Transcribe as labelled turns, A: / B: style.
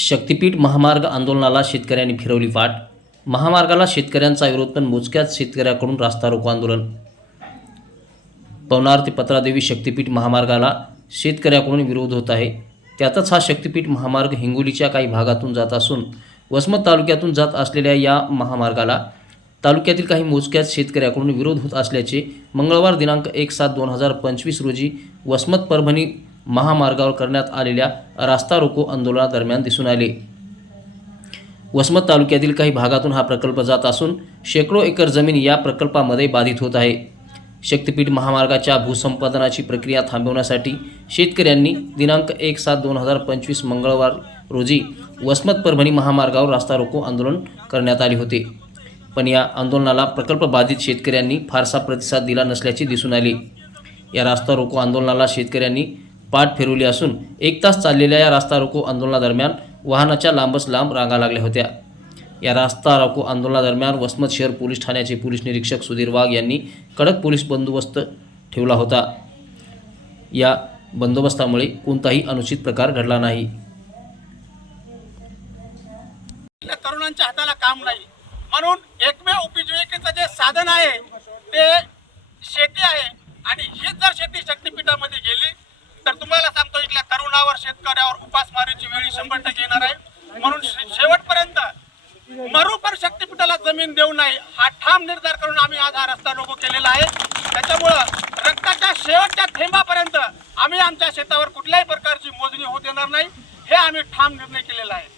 A: शक्तीपीठ महामार्ग आंदोलनाला शेतकऱ्यांनी फिरवली पाठ महामार्गाला शेतकऱ्यांचा विरोध पण मोजक्याच शेतकऱ्याकडून रास्ता रोको आंदोलन. पवनार ते पत्रादेवी शक्तीपीठ महामार्गाला शेतकऱ्याकडून विरोध होत आहे. त्यातच हा शक्तीपीठ महामार्ग हिंगोलीच्या काही भागातून जात असून वसमत तालुक्यातून जात असलेल्या या महामार्गाला तालुक्यातील काही मोजक्याच शेतकऱ्याकडून विरोध होत असल्याचे मंगळवार दिनांक एक सात दोन हजार पंचवीस रोजी वसमत परभणी महामार्गावर करण्यात आलेल्या रास्ता रोको आंदोलनादरम्यान दिसून आले. वसमत तालुक्यातील काही भागातून हा प्रकल्प जात असून शेकडो एकर जमीन या प्रकल्पामध्ये बाधित होत आहे. शक्तीपीठ महामार्गाच्या भूसंपादनाची प्रक्रिया थांबवण्यासाठी शेतकऱ्यांनी दिनांक एक सात दोन हजार पंचवीस मंगळवार रोजी वसमत परभणी महामार्गावर रास्ता रोको आंदोलन करण्यात आले होते. पण या आंदोलनाला प्रकल्प बाधित शेतकऱ्यांनी फारसा प्रतिसाद दिला नसल्याचे दिसून आले. या रास्ता रोको आंदोलनाला शेतकऱ्यांनी पाठ फिरवली असून एक तास चाललेल्या या रास्ता रोको आंदोलनादरम्यान वाहनाच्या लांबच लांब रांगा लागल्या होत्या. या रास्ता रोको आंदोलनादरम्यान वसमत शहर पोलीस ठाण्याचे पोलीस निरीक्षक सुधीर वाघ यांनी कडक पोलीस बंदोबस्त ठेवला होता. या बंदोबस्तामुळे कोणताही अनुचित प्रकार घडला नाही.
B: तरुणांच्या हाताला काम नाही. म्हणून एकमेव उपजीविके वेळी येणार आहे. म्हणून शेवटपर्यंत मरुपर शक्तीपीठाला जमीन देऊ नये हा ठाम निर्धार करून आम्ही आज हा रस्ता रोको केलेला आहे. त्याच्यामुळं रक्ताच्या शेवटच्या थेंबापर्यंत आम्ही आमच्या शेतावर कुठल्याही प्रकारची मोजणी होऊ देणार नाही. हे आम्ही ठाम निर्णय केलेला आहे.